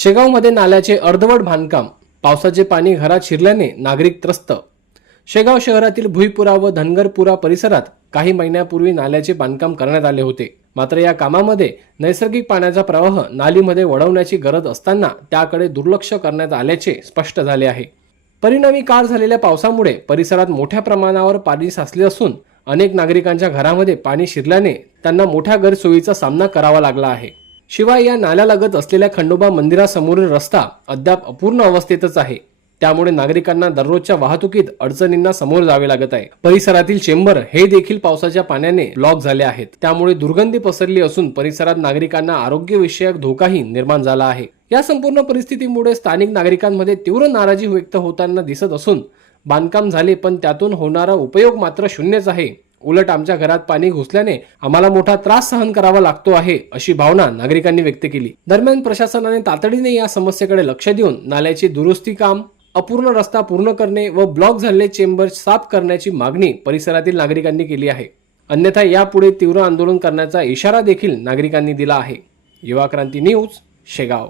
शेगावमध्ये नाल्याचे अर्धवट बांधकाम पावसाचे पाणी घरात शिरल्याने नागरिक त्रस्त. शेगाव शहरातील भुईपुरा व धनगरपुरा परिसरात काही महिन्यापूर्वी नाल्याचे बांधकाम करण्यात आले होते. मात्र या कामामध्ये नैसर्गिक पाण्याचा प्रवाह नालीमध्ये वळवण्याची गरज असताना त्याकडे दुर्लक्ष करण्यात आल्याचे स्पष्ट झाले आहे. परिणामी काल झालेल्या पावसामुळे परिसरात मोठ्या प्रमाणावर पाणी साचले असून अनेक नागरिकांच्या घरामध्ये पाणी शिरल्याने त्यांना मोठ्या गैरसोयीचा सामना करावा लागला आहे. शिवाय या नाल्यालगत असलेल्या खंडोबा मंदिरासमोरील रस्ता अद्याप अपूर्ण अवस्थेतच आहे. त्यामुळे नागरिकांना दररोजच्या वाहतुकीत अडचणींना समोर जावे लागत आहे. परिसरातील चेंबर हे देखील पावसाच्या पाण्याने ब्लॉक झाले आहेत. त्यामुळे दुर्गंधी पसरली असून परिसरात नागरिकांना आरोग्यविषयक धोकाही निर्माण झाला आहे. या संपूर्ण परिस्थितीमुळे स्थानिक नागरिकांमध्ये तीव्र नाराजी व्यक्त होताना दिसत असून बांधकाम झाले पण त्यातून होणारा उपयोग मात्र शून्यच आहे. उलट आमच्या घरात पाणी घुसल्याने आम्हाला मोठा त्रास सहन करावा लागतो आहे अशी भावना नागरिकांनी व्यक्त केली. दरम्यान प्रशासनाने तातडीने या समस्येकडे लक्ष देऊन नाल्याची दुरुस्ती काम अपूर्ण रस्ता पूर्ण करणे व ब्लॉक झालेले चेंबर साफ करण्याची मागणी परिसरातील नागरिकांनी केली आहे. अन्यथा यापुढे तीव्र आंदोलन करण्याचा इशारा देखील नागरिकांनी दिला आहे. युवा क्रांती न्यूज शेगाव.